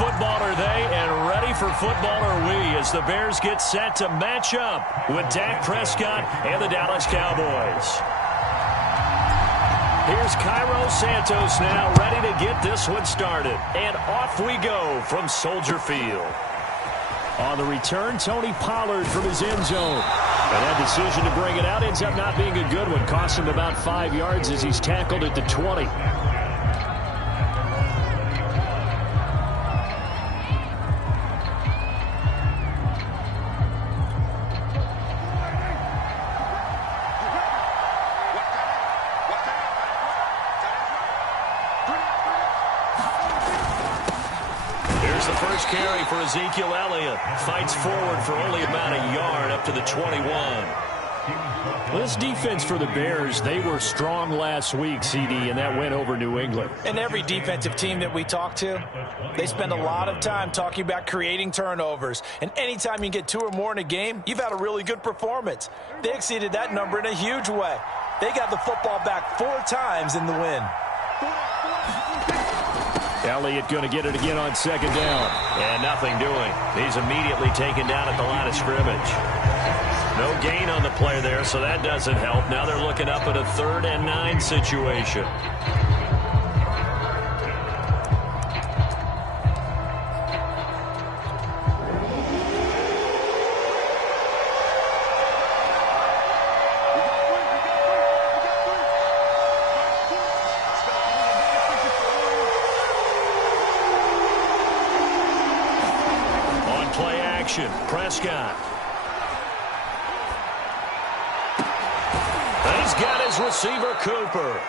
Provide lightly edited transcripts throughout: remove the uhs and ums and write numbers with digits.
football are they, and ready for football are we as the Bears get set to match up with Dak Prescott and the Dallas Cowboys. Here's Cairo Santos now ready to get this one started. And off we go from Soldier Field. On the return, Tony Pollard from his end zone. And that decision to bring it out ends up not being a good one. Cost him about 5 yards as he's tackled at the 20. Carry for Ezekiel Elliott. Fights forward for only about a yard up to the 21. This defense for the Bears, they were strong last week, CD, and that went over New England. And every defensive team that we talk to, they spend a lot of time talking about creating turnovers. And anytime you get 2 or more in a game, you've had a really good performance. They exceeded that number in a huge way. They got the football back 4 times in the win. Elliott going to get it again on second down. And nothing doing. He's immediately taken down at the line of scrimmage. No gain on the play there, so that doesn't help. Now they're looking up at a 3rd and 9 situation. Prescott. He's got his receiver, Cooper.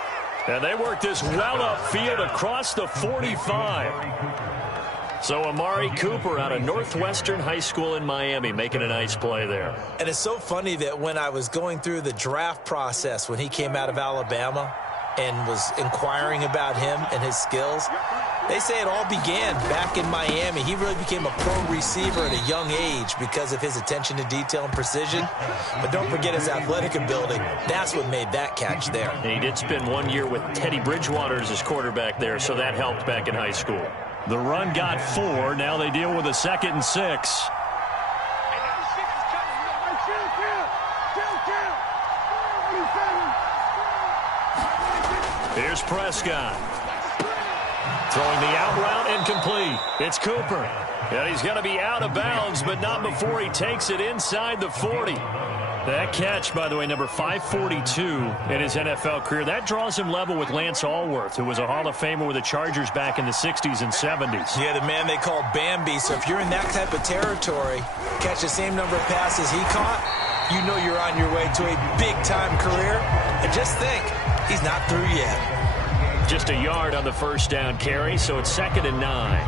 And they work this well upfield across the 45. So Amari Cooper out of Northwestern High School in Miami making a nice play there. And it's so funny that when I was going through the draft process when he came out of Alabama and was inquiring about him and his skills, they say it all began back in Miami. He really became a pro receiver at a young age because of his attention to detail and precision. But don't forget his athletic ability. That's what made that catch there. And he did spend 1 year with Teddy Bridgewater as his quarterback there, so that helped back in high school. The run got 4. Now they deal with a 2nd and 6. Here's Prescott. Throwing the out route incomplete. It's Cooper. And he's going to be out of bounds, but not before he takes it inside the 40. That catch, by the way, number 542 in his NFL career. That draws him level with Lance Allworth, who was a Hall of Famer with the Chargers back in the 60s and 70s. Yeah, the man they call Bambi. So if you're in that type of territory, catch the same number of passes he caught, you know you're on your way to a big-time career. And just think, he's not through yet. Just a yard on the first down carry, so it's 2nd and 9.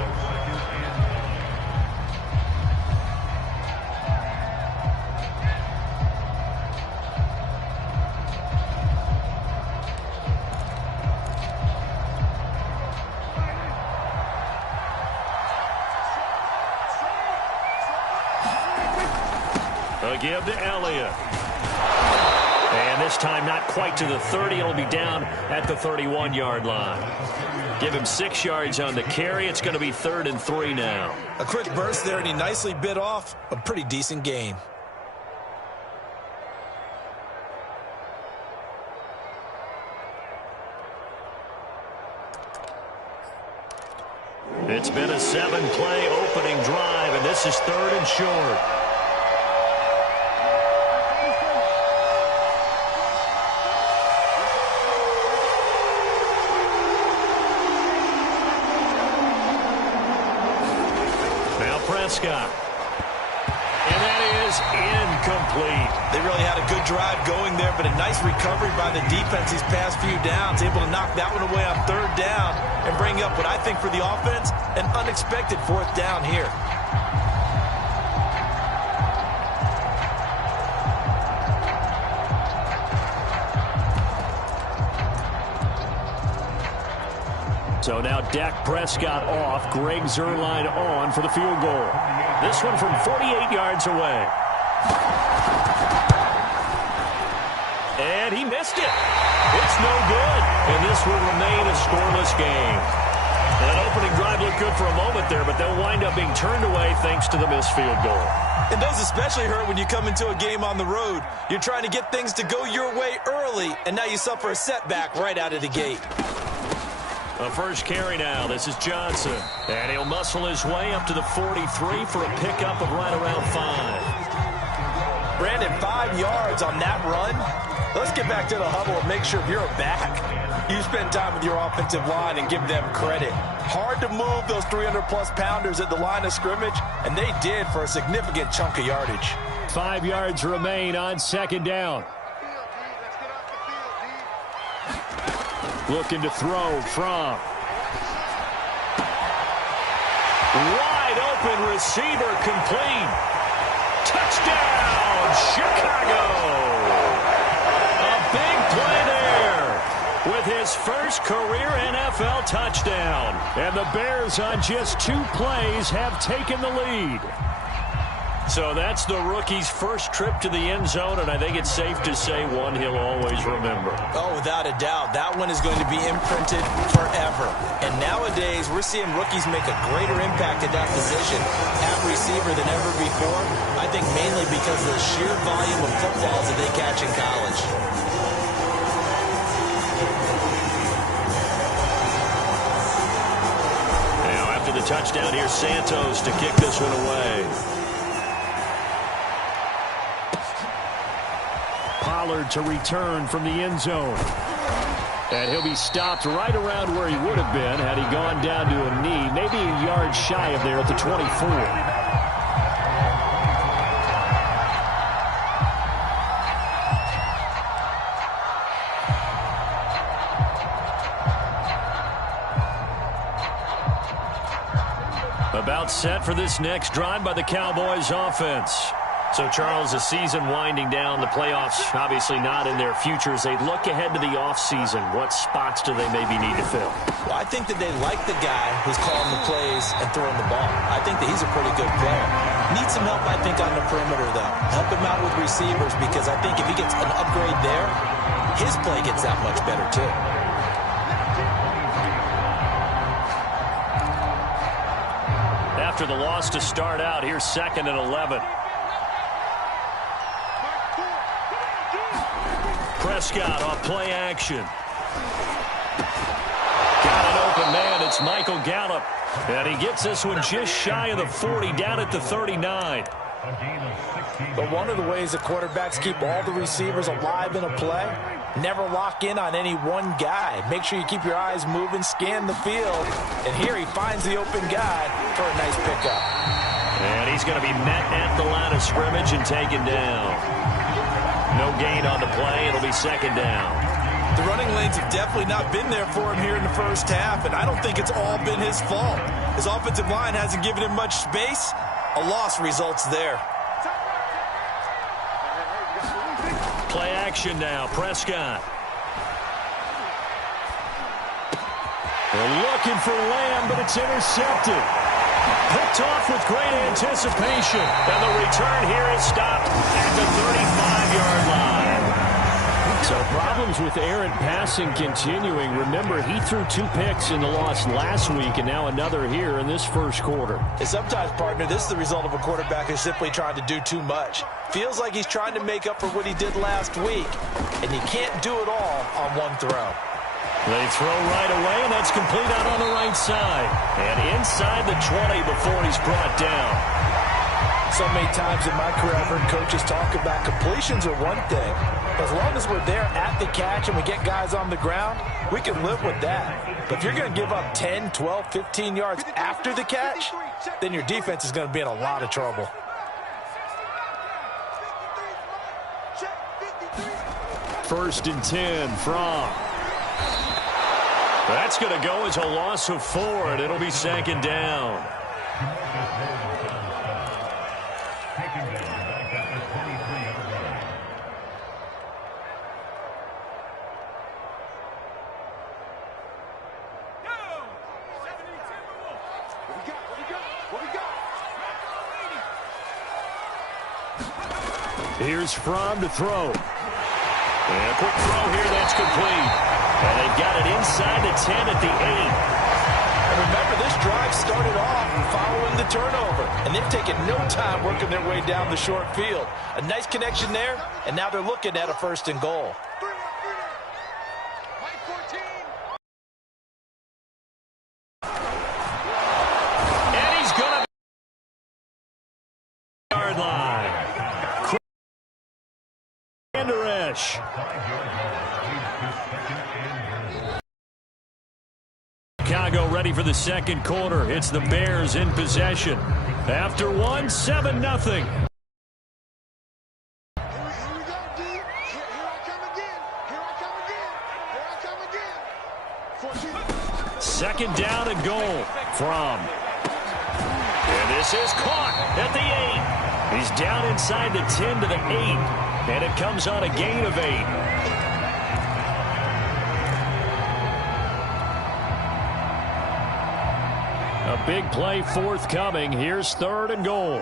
A give to Elliott. And this time not quite to the 30. It'll be down at the 31-yard line. Give him 6 yards on the carry. It's going to be 3rd and 3 now. A quick burst there, and he nicely bit off a pretty decent gain. It's been a 7-play opening drive, and this is 3rd and short. Prescott. And that is incomplete. They really had a good drive going there, but a nice recovery by the defense these past few downs. Able to knock that one away on 3rd down and bring up what I think for the offense, an unexpected 4th down here. So now Dak Prescott off, Greg Zuerlein on for the field goal. This one from 48 yards away. And he missed it. It's no good. And this will remain a scoreless game. That opening drive looked good for a moment there, but they'll wind up being turned away thanks to the missed field goal. And those especially hurt when you come into a game on the road. You're trying to get things to go your way early, and now you suffer a setback right out of the gate. A first carry now. This is Johnson. And he'll muscle his way up to the 43 for a pickup of right around 5. Brandon, 5 yards on that run. Let's get back to the huddle and make sure if you're a back, you spend time with your offensive line and give them credit. Hard to move those 300-plus pounders at the line of scrimmage, and they did for a significant chunk of yardage. 5 yards remain on second down. Looking to throw from. Wide open receiver complete. Touchdown, Chicago. A big play there with his first career NFL touchdown. And the Bears on just 2 plays have taken the lead. So that's the rookie's first trip to the end zone, and I think it's safe to say one he'll always remember. Oh, without a doubt. That one is going to be imprinted forever. And nowadays, we're seeing rookies make a greater impact at that position at receiver than ever before. I think mainly because of the sheer volume of footballs that they catch in college. Now, after the touchdown, here's Santos to kick this one away. Pollard to return from the end zone. And he'll be stopped right around where he would have been had he gone down to a knee, maybe a yard shy of there at the 24. About set for this next drive by the Cowboys offense. So, Charles, the season winding down, the playoffs obviously not in their future. As they look ahead to the offseason, what spots do they maybe need to fill? Well, I think that they like the guy who's calling the plays and throwing the ball. I think that he's a pretty good player. Needs some help, I think, on the perimeter, though. Help him out with receivers, because I think if he gets an upgrade there, his play gets that much better, too. After the loss to start out, here's 2nd and 11. Prescott off play action. Got an open man. It's Michael Gallup. And he gets this one just shy of the 40, down at the 39. But one of the ways that quarterbacks keep all the receivers alive in a play, never lock in on any one guy. Make sure you keep your eyes moving, scan the field. And here he finds the open guy for a nice pickup. And he's going to be met at the line of scrimmage and taken down. No gain on the play. It'll be 2nd down. The running lanes have definitely not been there for him here in the first half, and I don't think it's all been his fault. His offensive line hasn't given him much space. A loss results there. Play action now. Prescott. They're looking for Lamb, but it's intercepted. Picked off with great anticipation. And the return here is stopped at the 35-yard line. So problems with errant passing continuing. Remember, he threw 2 picks in the loss last week, and now another here in this first quarter. And sometimes, partner, this is the result of a quarterback who's simply trying to do too much. Feels like he's trying to make up for what he did last week, and you can't do it all on one throw. They throw right away, and that's complete out on the right side. And inside the 20 before he's brought down. So many times in my career, I've heard coaches talk about completions are one thing. As long as we're there at the catch and we get guys on the ground, we can live with that. But if you're going to give up 10, 12, 15 yards after the catch, then your defense is going to be in a lot of trouble. First and 10 from. That's going to go as a loss of 4, and it'll be 2nd down. Here's Fromm to throw. And a quick throw here, that's complete. And they've got it inside the 10 at the 8. And remember, this drive started off following the turnover, and they've taken no time working their way down the short field. A nice connection there, and now they're looking at a 1st and goal. And he's going to be yard line. Anderesh. Chicago ready for the 2nd quarter. It's the Bears in possession. After 1, 7-0. Second down and goal from. And this is caught at the 8. He's down inside the 10 to the 8. And it comes on a gain of 8. A big play forthcoming. Here's 3rd and goal.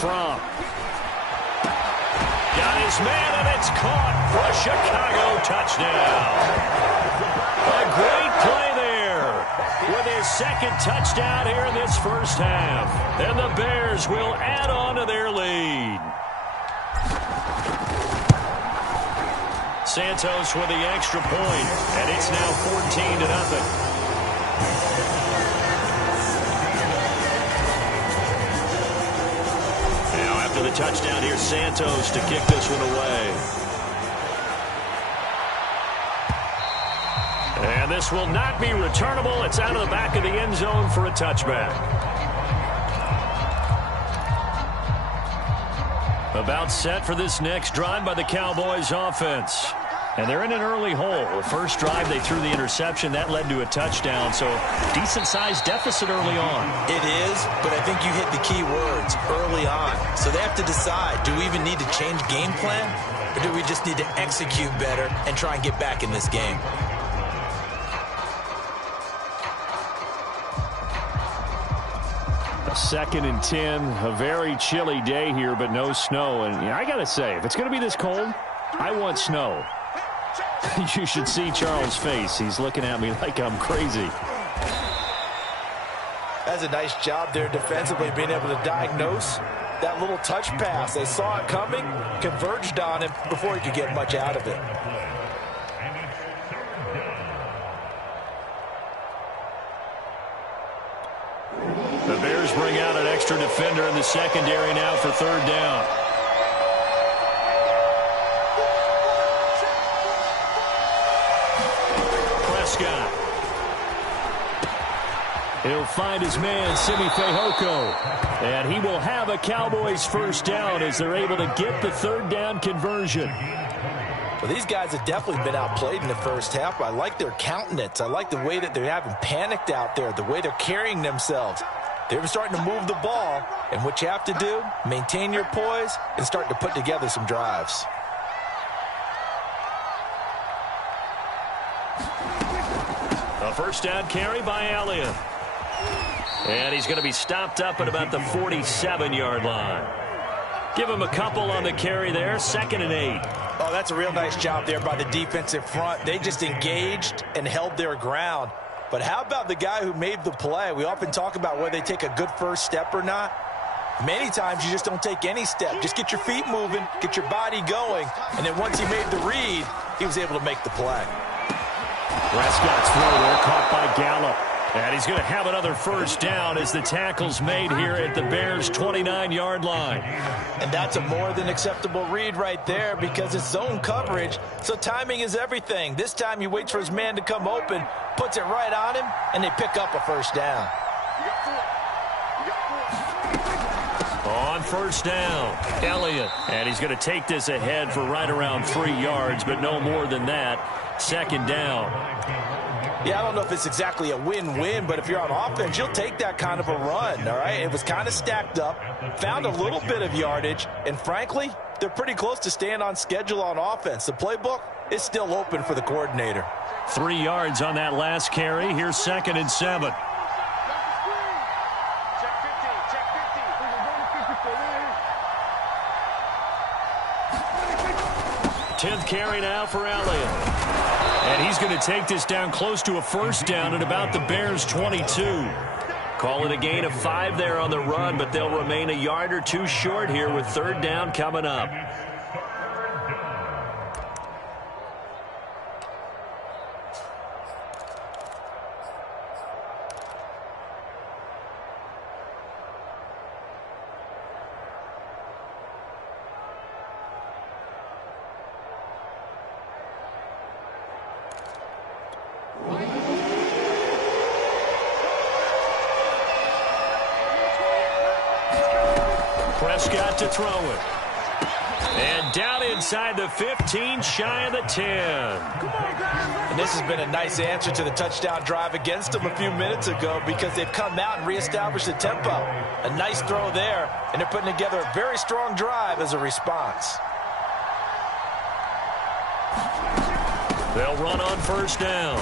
From. Got his man, and it's caught for a Chicago touchdown. A great play there with his 2nd touchdown here in this 1st half. And the Bears will add on to their lead. Santos with the extra point, and it's now 14-0. Now after the touchdown, here's Santos to kick this one away. And this will not be returnable. It's out of the back of the end zone for a touchback. About set for this next drive by the Cowboys offense. And they're in an early hole. The first drive, they threw the interception. That led to a touchdown, so decent-sized deficit early on. It is, but I think you hit the key words, early on. So they have to decide, do we even need to change game plan, or do we just need to execute better and try and get back in this game? A 2nd and 10, a very chilly day here, but no snow. And I got to say, if it's going to be this cold, I want snow. You should see Charles' face. He's looking at me like I'm crazy. That's a nice job there defensively, being able to diagnose that little touch pass. They saw it coming, converged on him before he could get much out of it. The Bears bring out an extra defender in the secondary now for 3rd down. Prescott. He'll find his man, Simi Fehoko. And he will have a Cowboys 1st down as they're able to get the 3rd down conversion. Well, these guys have definitely been outplayed in the 1st half. I like their countenance. I like the way that they're having panicked out there, the way they're carrying themselves. They're starting to move the ball, and what you have to do, maintain your poise and start to put together some drives. A 1st down carry by Elliott. And he's going to be stopped up at about the 47-yard line. Give him a couple on the carry there, 2nd and 8. Oh, that's a real nice job there by the defensive front. They just engaged and held their ground. But how about the guy who made the play? We often talk about whether they take a good first step or not. Many times you just don't take any step. Just get your feet moving, get your body going, and then once he made the read, he was able to make the play. Prescott's throw there caught by Gallup. And he's going to have another 1st down as the tackle's made here at the Bears' 29-yard line. And that's a more than acceptable read right there because it's zone coverage, so timing is everything. This time he waits for his man to come open, puts it right on him, and they pick up a 1st down. On 1st down, Elliott. And he's going to take this ahead for right around 3 yards, but no more than that. 2nd down. Yeah, I don't know if it's exactly a win-win, but if you're on offense, you'll take that kind of a run, all right? It was kind of stacked up, found a little bit of yardage, and frankly, they're pretty close to staying on schedule on offense. The playbook is still open for the coordinator. 3 yards on that last carry. Here's 2nd and 7. 10th carry now for Elliott. And he's going to take this down close to a first down at about the Bears' 22. Call it a gain of 5 there on the run, but they'll remain a yard or two short here with third down coming up. Prescott to throw it. And down inside the 15, shy of the 10. And this has been a nice answer to the touchdown drive against them a few minutes ago because they've come out and reestablished the tempo. A nice throw there, and they're putting together a very strong drive as a response. They'll run on first down.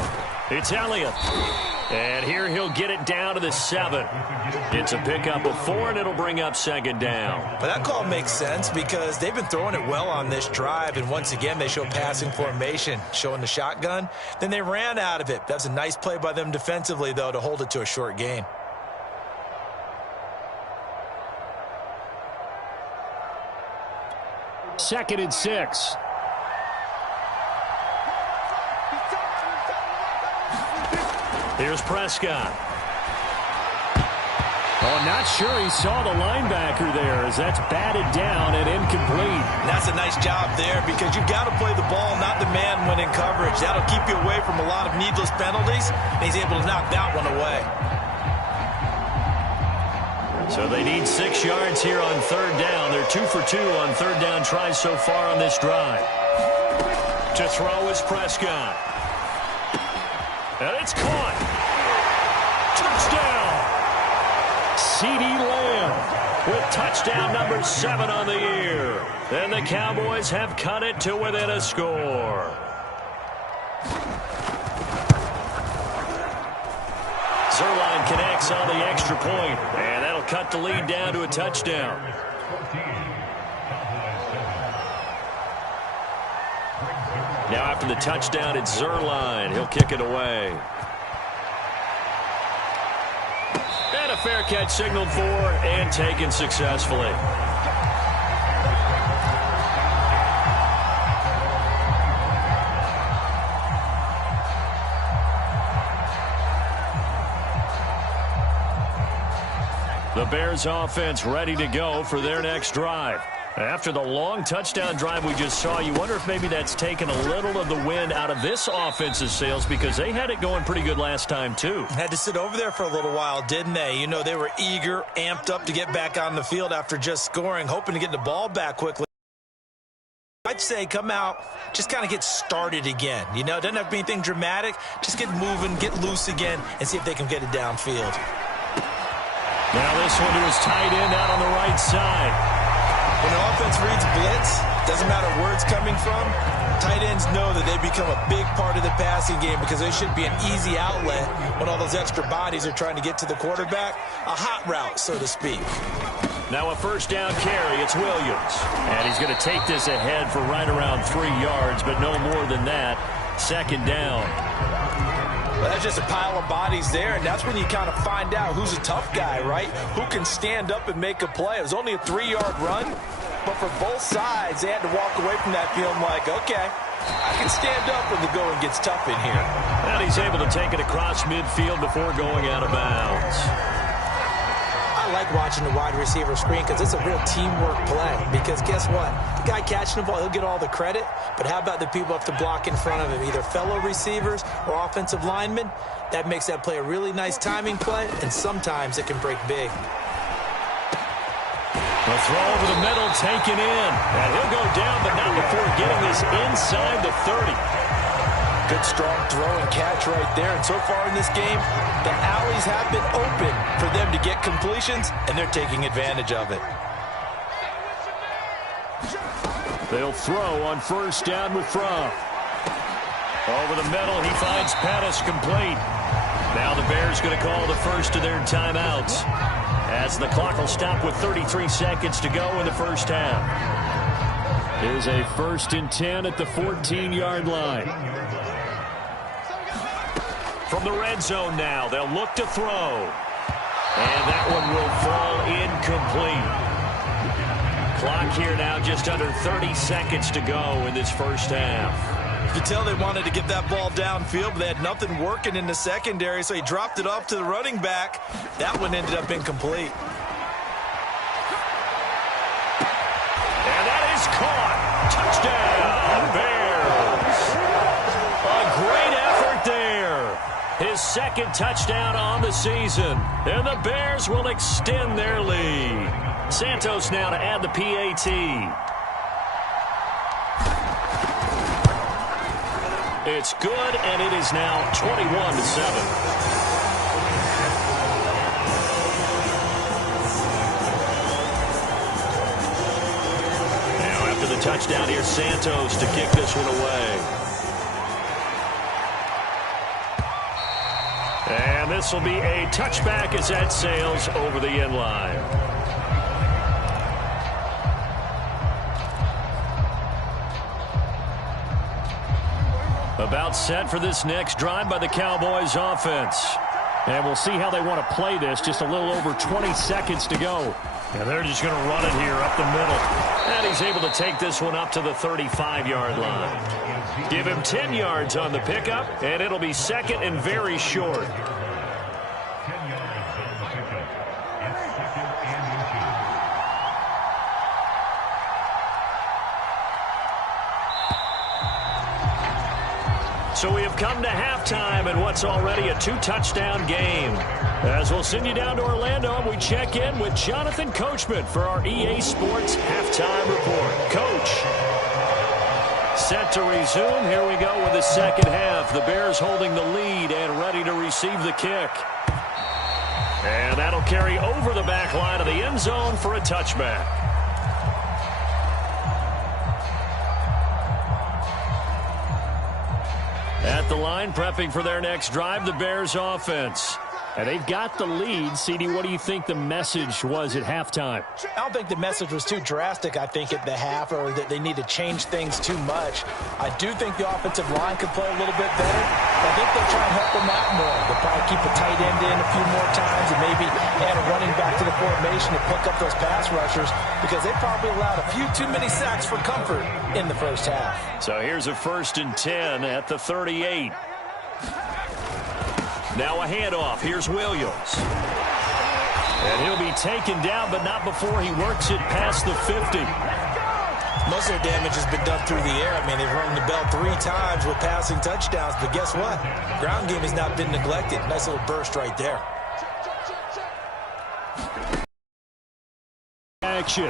It's Elliott. And here he'll get it down to the 7. It's a pickup of 4, and it'll bring up second down. But that call makes sense because they've been throwing it well on this drive, and once again they show passing formation, showing the shotgun. Then they ran out of it. That's a nice play by them defensively, though, to hold it to a short gain. Second and 6. Here's Prescott. Oh, not sure he saw the linebacker there as that's batted down and incomplete. And that's a nice job there because you've got to play the ball, not the man when in coverage. That'll keep you away from a lot of needless penalties, and he's able to knock that one away. So they need 6 yards here on third down. They're 2 for 2 on third down tries so far on this drive. To throw is Prescott. And it's caught. Touchdown. CeeDee Lamb with touchdown number 7 on the year. And the Cowboys have cut it to within a score. Zuerlein connects on the extra point, and that'll cut the lead down to a touchdown. Now after the touchdown, it's Zuerlein. He'll kick it away. And a fair catch signaled for and taken successfully. The Bears offense ready to go for their next drive. After the long touchdown drive we just saw, you wonder if maybe that's taken a little of the wind out of this offense's sails because they had it going pretty good last time too. Had to sit over there for a little while, didn't they? You know, they were eager, amped up to get back on the field after just scoring, hoping to get the ball back quickly. I'd say come out, just kind of get started again. You know, it doesn't have to be anything dramatic. Just get moving, get loose again, and see if they can get it downfield. Now this one to his tight end out on the right side. When an offense reads blitz, doesn't matter where it's coming from, tight ends know that they become a big part of the passing game because they should be an easy outlet when all those extra bodies are trying to get to the quarterback. A hot route, so to speak. Now a first down carry, it's Williams. And he's going to take this ahead for right around 3 yards, but no more than that. Second down. Well, that's just a pile of bodies there, and that's when you kind of find out who's a tough guy, right? Who can stand up and make a play. It was only a 3-yard run, but for both sides, they had to walk away from that feeling like, okay, I can stand up when the going gets tough in here. And he's able to take it across midfield before going out of bounds. I like watching the wide receiver screen because it's a real teamwork play. Because guess what? The guy catching the ball, he'll get all the credit. But how about the people have to block in front of him, either fellow receivers or offensive linemen? That makes that play a really nice timing play, and sometimes it can break big. The throw over the middle taken in. And he'll go down, but not before getting this inside the 30. Good strong throw and catch right there. And so far in this game, the alleys have been open for them to get completions, and they're taking advantage of it. They'll throw on first down with Fromm. Over the middle, he finds Pettis complete. Now the Bears going to call the first of their timeouts as the clock will stop with 33 seconds to go in the first half. Here's a 1st and 10 at the 14-yard line. From the red zone now, they'll look to throw. And that one will fall incomplete. Clock here now just under 30 seconds to go in this first half. You could tell they wanted to get that ball downfield, but they had nothing working in the secondary, so he dropped it off to the running back. That one ended up incomplete. And that is caught. Touchdown, Bears. A great effort there. His second touchdown on the season. And the Bears will extend their lead. Santos now to add the PAT. It's good, and it is now 21-7. Now after the touchdown, here's Santos to kick this one away. And this will be a touchback as that sails over the end line. About set for this next drive by the Cowboys offense. And we'll see how they want to play this. Just a little over 20 seconds to go. And they're just going to run it here up the middle. And he's able to take this one up to the 35-yard line. Give him 10 yards on the pickup, and it'll be second and very short. So we have come to halftime in what's already a two-touchdown game. As we'll send you down to Orlando, and we check in with Jonathan Coachman for our EA Sports Halftime Report. Coach. Set to resume. Here we go with the second half. The Bears holding the lead and ready to receive the kick. And that'll carry over the back line of the end zone for a touchback. At the line, prepping for their next drive, the Bears offense. And they've got the lead. CD, what do you think the message was at halftime? I don't think the message was too drastic, I think, at the half, or that they need to change things too much. I do think the offensive line could play a little bit better. I think they'll try and help them out more. They'll probably keep a tight end in a few more times and maybe add a running back to the formation to pick up those pass rushers, because they probably allowed a few too many sacks for comfort in the first half. So here's a 1st and 10 at the 38. Now a handoff. Here's Williams. And he'll be taken down, but not before he works it past the 50. Most of their damage has been done through the air. I mean, they've rung the bell 3 times with passing touchdowns, but guess what? Ground game has not been neglected. Nice little burst right there. Action.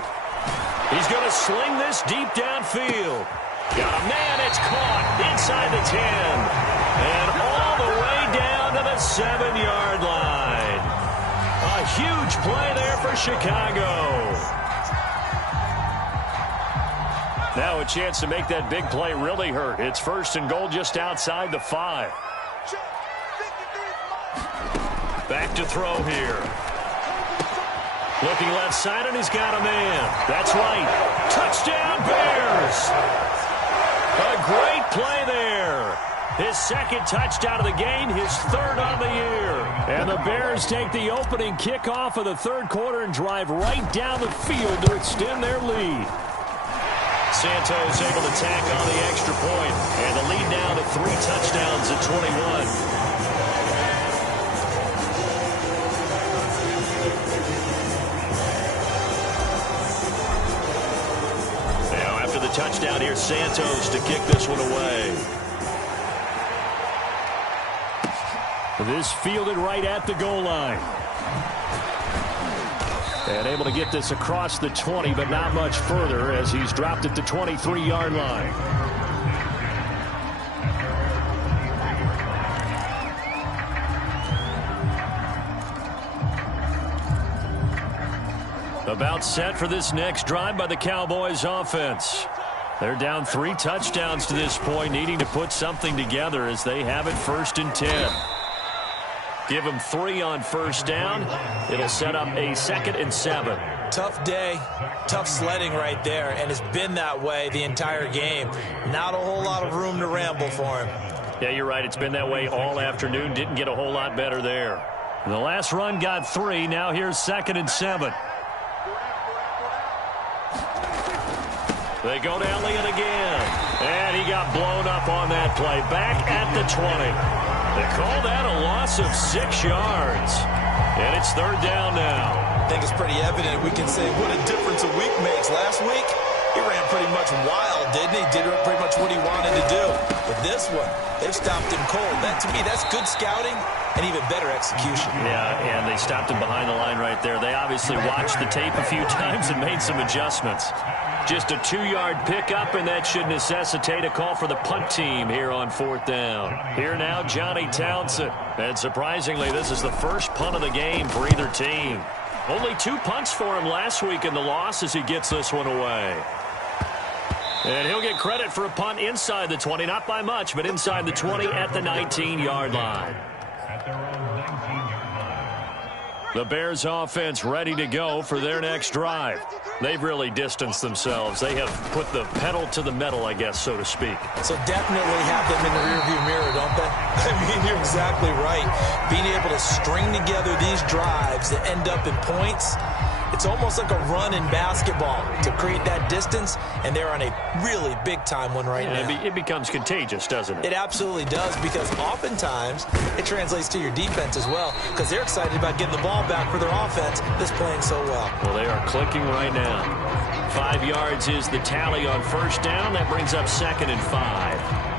He's going to sling this deep downfield. Got a man. It's caught inside the 10. And all the way down to the 7-yard line. A huge play there for Chicago. Now a chance to make that big play really hurt. It's 1st and goal just outside the 5. Back to throw here. Looking left side, and he's got a man. That's right. Touchdown, Bears. A great play there. His second touchdown of the game, his 3rd on the year. And the Bears take the opening kickoff of the 3rd quarter and drive right down the field to extend their lead. Santos able to tack on the extra point, and the lead now to 3 touchdowns at 21. Now after the touchdown, here's Santos to kick this one away. This fielded right at the goal line. And able to get this across the 20, but not much further as he's dropped it to 23-yard line. About set for this next drive by the Cowboys offense. They're down 3 touchdowns to this point, needing to put something together as they have it 1st and 10. Give them 3 on 1st down. It'll set up a 2nd and 7. Tough day, tough sledding right there, and it's been that way the entire game. Not a whole lot of room to ramble for him. Yeah, you're right. It's been that way all afternoon. Didn't get a whole lot better there. The last run got 3. Now here's 2nd and 7. They go to Elliott again. And he got blown up on that play. Back at the 20. They call that a loss of 6 yards. And it's 3rd down now. I think it's pretty evident. We can say what a difference a week makes. Last week, he ran pretty much wild, didn't he? Did pretty much what he wanted to do. But this one, they've stopped him cold. That, to me, that's good scouting and even better execution. Yeah, and they stopped him behind the line right there. They obviously watched the tape a few times and made some adjustments. Just a 2-yard pickup, and that should necessitate a call for the punt team here on 4th down. Here now, Johnny Townsend. And surprisingly, this is the first punt of the game for either team. Only 2 punts for him last week in the loss as he gets this one away. And he'll get credit for a punt inside the 20, not by much, but inside the 20 at the 19-yard line. The Bears offense ready to go for their next drive. They've really distanced themselves. They have put the pedal to the metal, I guess, so to speak. So definitely have them in the rearview mirror, don't they? I mean, you're exactly right. Being able to string together these drives that end up in points, it's almost like a run in basketball to create that distance, and they're on a really big-time one right now. It becomes contagious, doesn't it? It absolutely does, because oftentimes it translates to your defense as well, because they're excited about getting the ball back for their offense that's playing so well. Well, they are clicking right now. 5 yards is the tally on 1st down. That brings up 2nd and 5.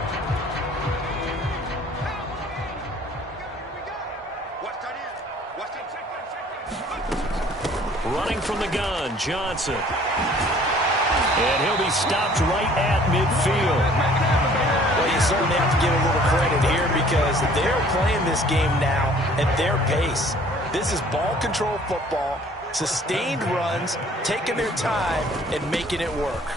Running from the gun, Johnson. And he'll be stopped right at midfield. Well, you certainly have to give a little credit here because they're playing this game now at their pace. This is ball control football, sustained runs, taking their time, and making it work.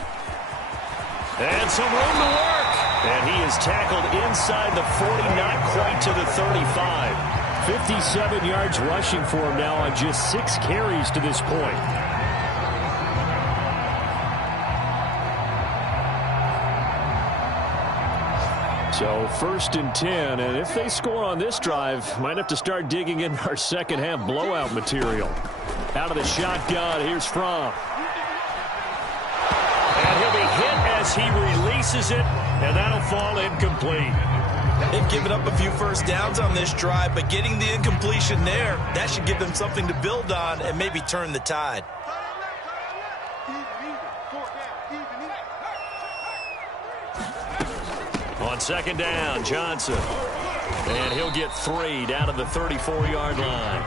And some room to work. And he is tackled inside the 40, not quite to the 35. 57 yards rushing for him now on just 6 carries to this point. So 1st and 10, and if they score on this drive, might have to start digging in our second half blowout material. Out of the shotgun, here's Fromm. And he'll be hit as he releases it, and that'll fall incomplete. They've given up a few first downs on this drive, but getting the incompletion there, that should give them something to build on and maybe turn the tide. On 2nd down, Johnson. And he'll get 3 down to the 34-yard line.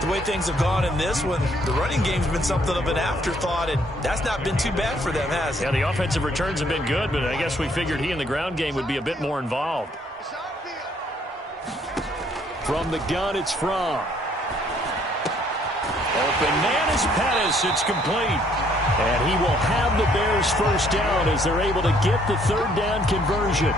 The way things have gone in this one, the running game's been something of an afterthought, and that's not been too bad for them, has it? Yeah, the offensive returns have been good, but I guess we figured he in the ground game would be a bit more involved. From the gun, it's Fromm. Open man is Pettis. It's complete. And he will have the Bears 1st down as they're able to get the 3rd down conversion.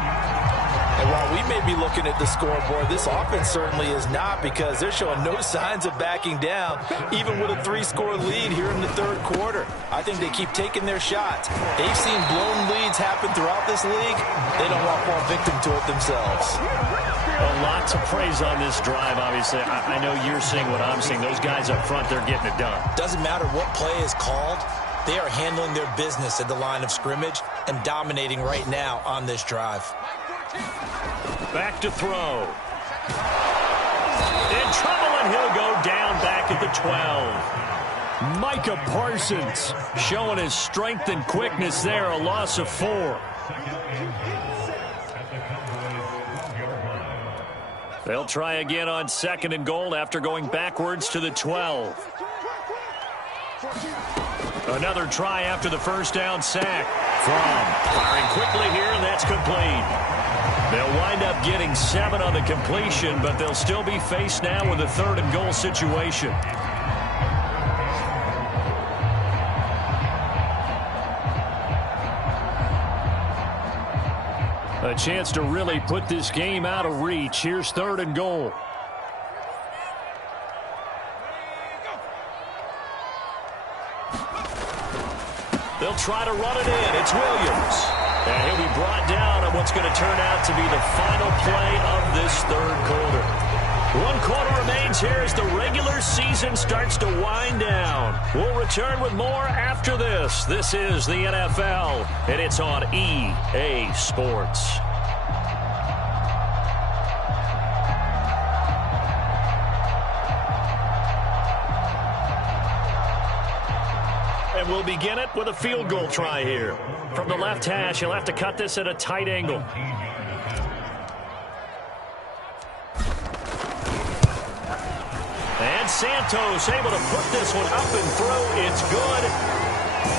And while we may be looking at the scoreboard, this offense certainly is not, because they're showing no signs of backing down, even with a 3-score lead here in the 3rd quarter. I think they keep taking their shots. They've seen blown leads happen throughout this league. They don't want to fall victim to it themselves. Well, lots of praise on this drive, obviously. I know you're seeing what I'm seeing. Those guys up front, they're getting it done. Doesn't matter what play is called. They are handling their business at the line of scrimmage and dominating right now on this drive. Back to throw. In trouble, and he'll go down back at the 12. Micah Parsons showing his strength and quickness there, a loss of 4. They'll try again on 2nd and goal after going backwards to the 12. Another try after the 1st down sack. Fromm firing quickly here, and that's complete. They'll wind up getting 7 on the completion, but they'll still be faced now with a 3rd and goal situation. A chance to really put this game out of reach. Here's 3rd and goal. They'll try to run it in. It's Williams. And he'll be brought down on what's going to turn out to be the final play of this third quarter. 1 quarter remains here as the regular season starts to wind down. We'll return with more after this. This is the NFL, and it's on EA Sports. And we'll begin it with a field goal try here. From the left hash, he'll have to cut this at a tight angle. And Santos able to put this one up and through. It's good.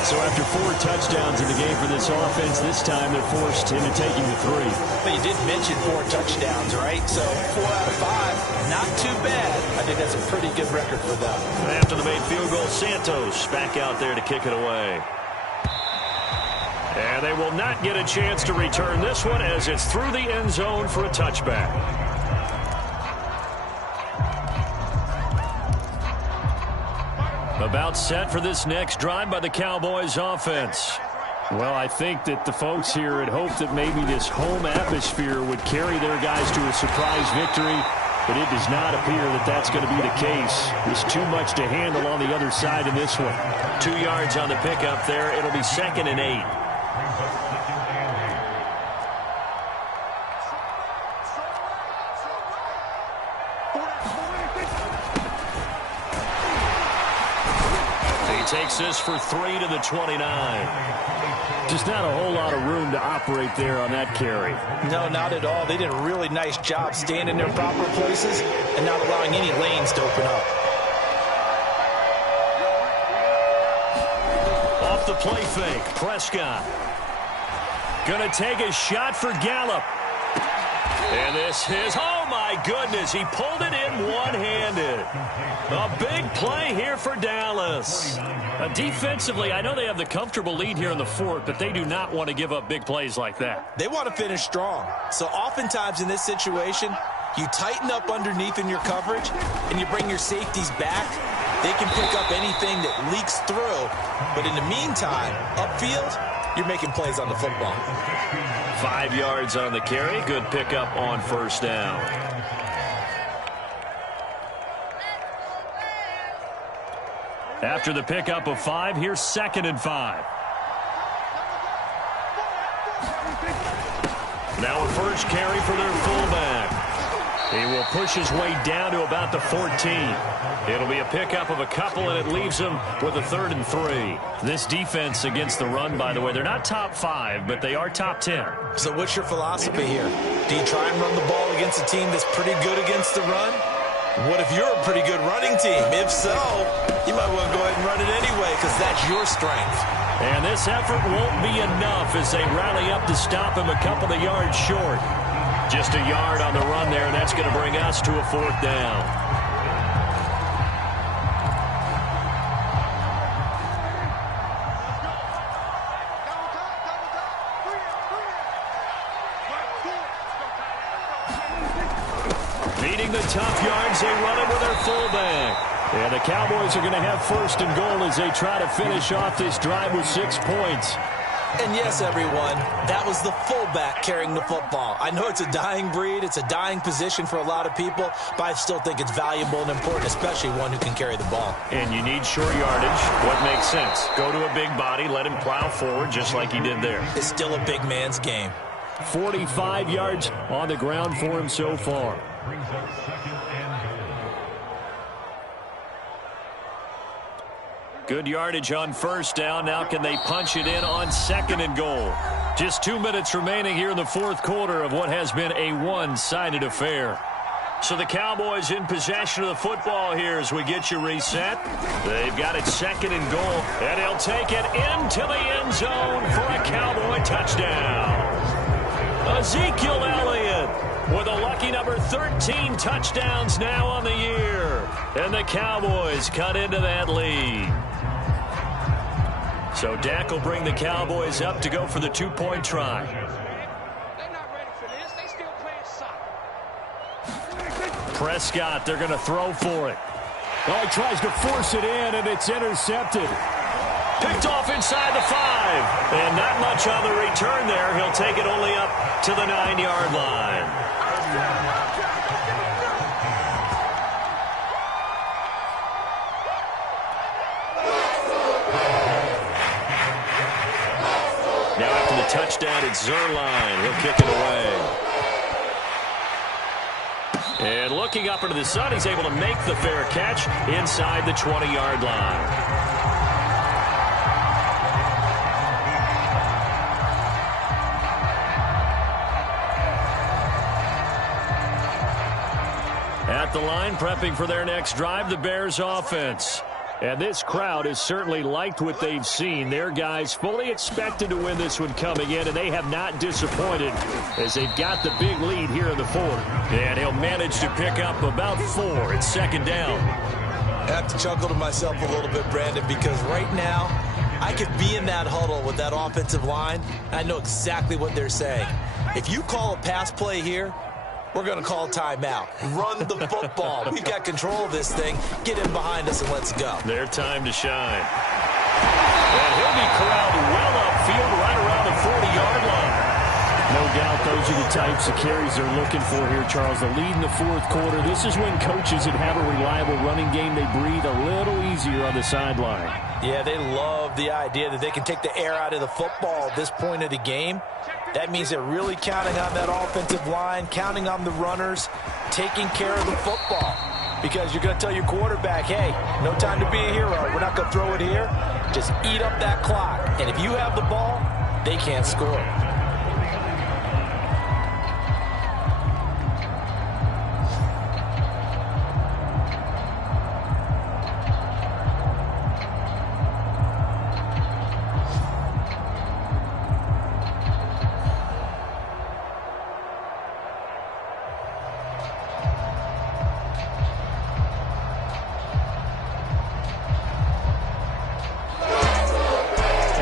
So after 4 touchdowns in the game for this offense, this time they're forced into taking the 3. But you did mention 4 touchdowns, right? So 4 out of 5, not too bad. I think that's a pretty good record for them. After the made field goal, Santos back out there to kick it away. And they will not get a chance to return this one as it's through the end zone for a touchback. About set for this next drive by the Cowboys offense. Well, I think that the folks here had hoped that maybe this home atmosphere would carry their guys to a surprise victory, but it does not appear that that's going to be the case. There's too much to handle on the other side in this one. 2 yards on the pickup there. It'll be 2nd and 8. Takes this for 3 to the 29. Just not a whole lot of room to operate there on that carry. No, not at all. They did a really nice job staying in their proper places and not allowing any lanes to open up. Off the play fake, Prescott. Gonna take a shot for Gallup. And this is, oh my goodness, he pulled it in one-handed. A big play here for Dallas. Defensively, I know they have the comfortable lead here in the 4th, but they do not want to give up big plays like that. They want to finish strong. So oftentimes in this situation, you tighten up underneath in your coverage and you bring your safeties back. They can pick up anything that leaks through. But in the meantime, upfield, you're making plays on the football. 5 yards on the carry. Good pickup on first down. After the pickup of 5, here's 2nd and 5. Now a first carry for their fullback. He will push his way down to about the 14. It'll be a pickup of a couple, and it leaves him with a 3rd and 3. This defense against the run, by the way, they're not top 5, but they are top 10. So what's your philosophy here? Do you try and run the ball against a team that's pretty good against the run? What if you're a pretty good running team? If so, you might want to go ahead and run it anyway because that's your strength. And this effort won't be enough as they rally up to stop him a couple of yards short. Just a yard on the run there, and that's going to bring us to a 4th down. Needing the tough yards, they run it with their fullback. And the Cowboys are going to have 1st and goal as they try to finish off this drive with 6 points. And yes, everyone, that was the fullback carrying the football. I know it's a dying breed, it's a dying position for a lot of people, but I still think it's valuable and important, especially one who can carry the ball. And you need short yardage. What makes sense? Go to a big body, let him plow forward just like he did there. It's still a big man's game. 45 yards on the ground for him so far. Good yardage on first down. Now can they punch it in on 2nd and goal? Just 2 minutes remaining here in the 4th quarter of what has been a one-sided affair. So the Cowboys in possession of the football here as we get you reset. They've got it 2nd and goal, and he'll take it into the end zone for a Cowboy touchdown. Ezekiel Elliott with a lucky number 13 touchdowns now on the year. And the Cowboys cut into that lead. So Dak will bring the Cowboys up to go for the 2-point try. They're not ready for this. They still playing soccer. Prescott, they're going to throw for it. Oh, he tries to force it in, and it's intercepted. Picked off inside the 5. And not much on the return there. He'll take it only up to the 9-yard line. Now after the touchdown, it's Zuerlein. He'll kick it away. And looking up into the sun, he's able to make the fair catch inside the 20-yard line. At the line, prepping for their next drive, the Bears offense. And this crowd has certainly liked what they've seen. Their guys fully expected to win this one coming in, and they have not disappointed as they've got the big lead here in the 4th. And he'll manage to pick up about 4. It's 2nd down. I have to chuckle to myself a little bit, Brandon, because right now I could be in that huddle with that offensive line. I know exactly what they're saying. If you call a pass play here, we're going to call timeout. Run the football. We've got control of this thing. Get in behind us and let's go. Their time to shine. And he'll be corralled well upfield right around the 40-yard line. No doubt those are the types of carries they're looking for here, Charles. The lead in the 4th quarter. This is when coaches that have a reliable running game, they breathe a little easier on the sideline. Yeah, they love the idea that they can take the air out of the football at this point of the game. That means they're really counting on that offensive line, counting on the runners, taking care of the football. Because you're going to tell your quarterback, hey, no time to be a hero. We're not going to throw it here. Just eat up that clock. And if you have the ball, they can't score.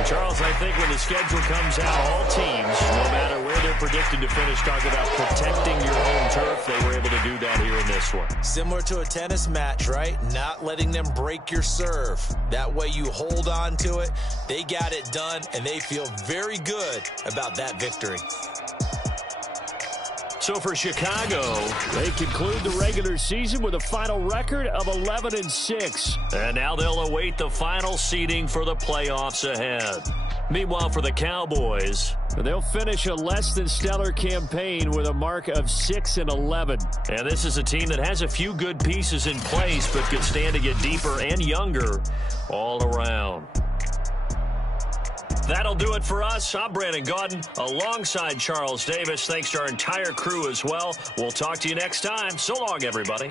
Charles, I think when the schedule comes out, all teams, no matter where they're predicted to finish, talk about protecting your home turf. They were able to do that here in this one. Similar to a tennis match, right? Not letting them break your serve. That way you hold on to it. They got it done, and they feel very good about that victory. So for Chicago, they conclude the regular season with a final record of 11-6. And now they'll await the final seeding for the playoffs ahead. Meanwhile, for the Cowboys, they'll finish a less than stellar campaign with a mark of 6-11. And this is a team that has a few good pieces in place, but could stand to get deeper and younger all around. That'll do it for us. I'm Brandon Gaudin alongside Charles Davis. Thanks to our entire crew as well. We'll talk to you next time. So long, everybody.